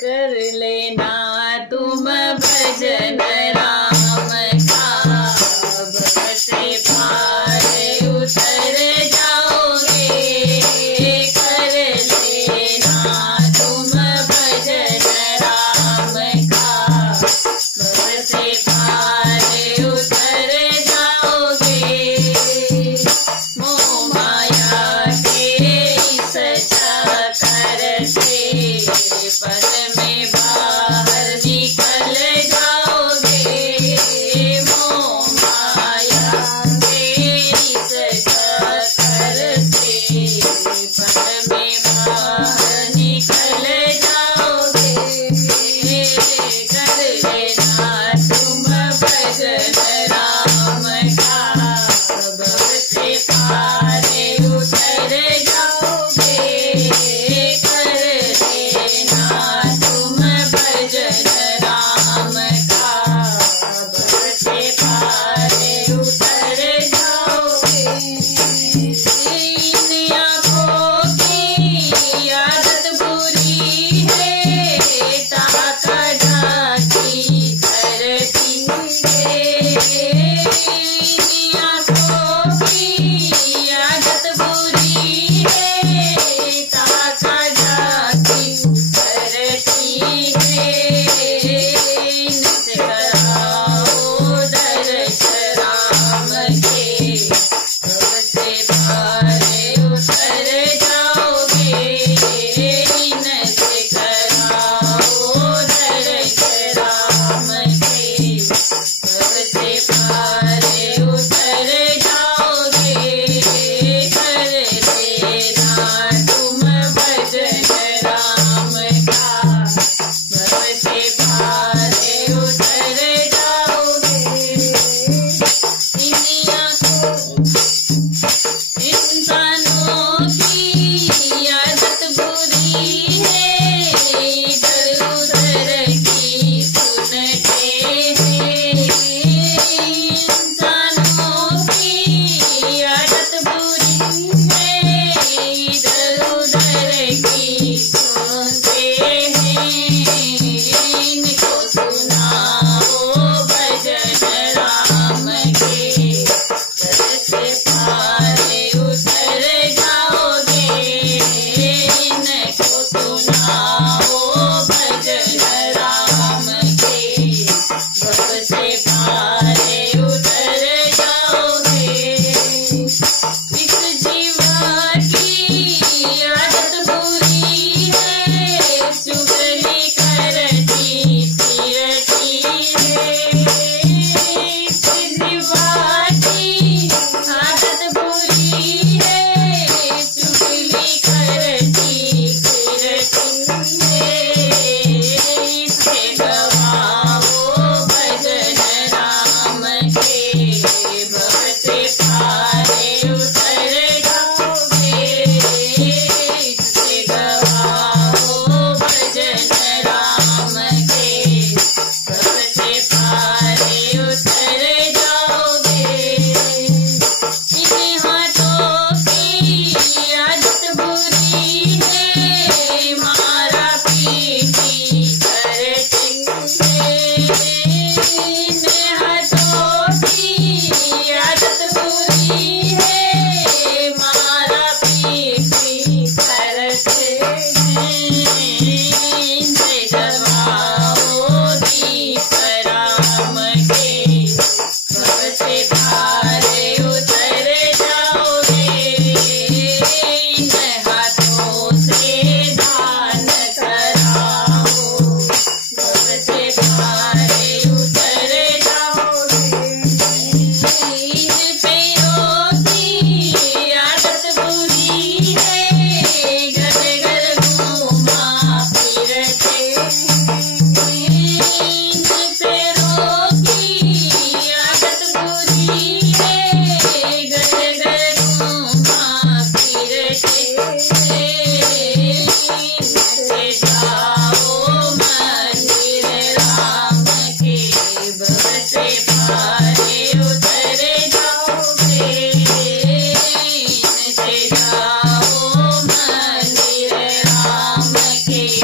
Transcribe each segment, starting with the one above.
कर लेना तुम भजन राम का, भव से पार उतर जाओगे। कर लेना तुम भजन राम का, भव से पार उतर जाओगे। मोह माया के इस चक्कर से पल में बाहर निकल जाओगे। मोह माया के इस चक्कर से पल में बाहर निकल जाओगे। कर लेना तुम भजन राम का, भव से पार उतर जाओगे। कर लेना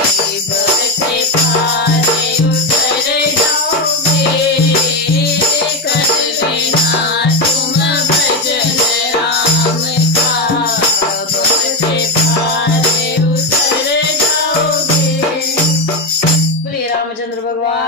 से पार उतर जाओगे। कर लेना तुम भजन राम का, से पार उतर जाओगे। बोलिए रामचंद्र भगवान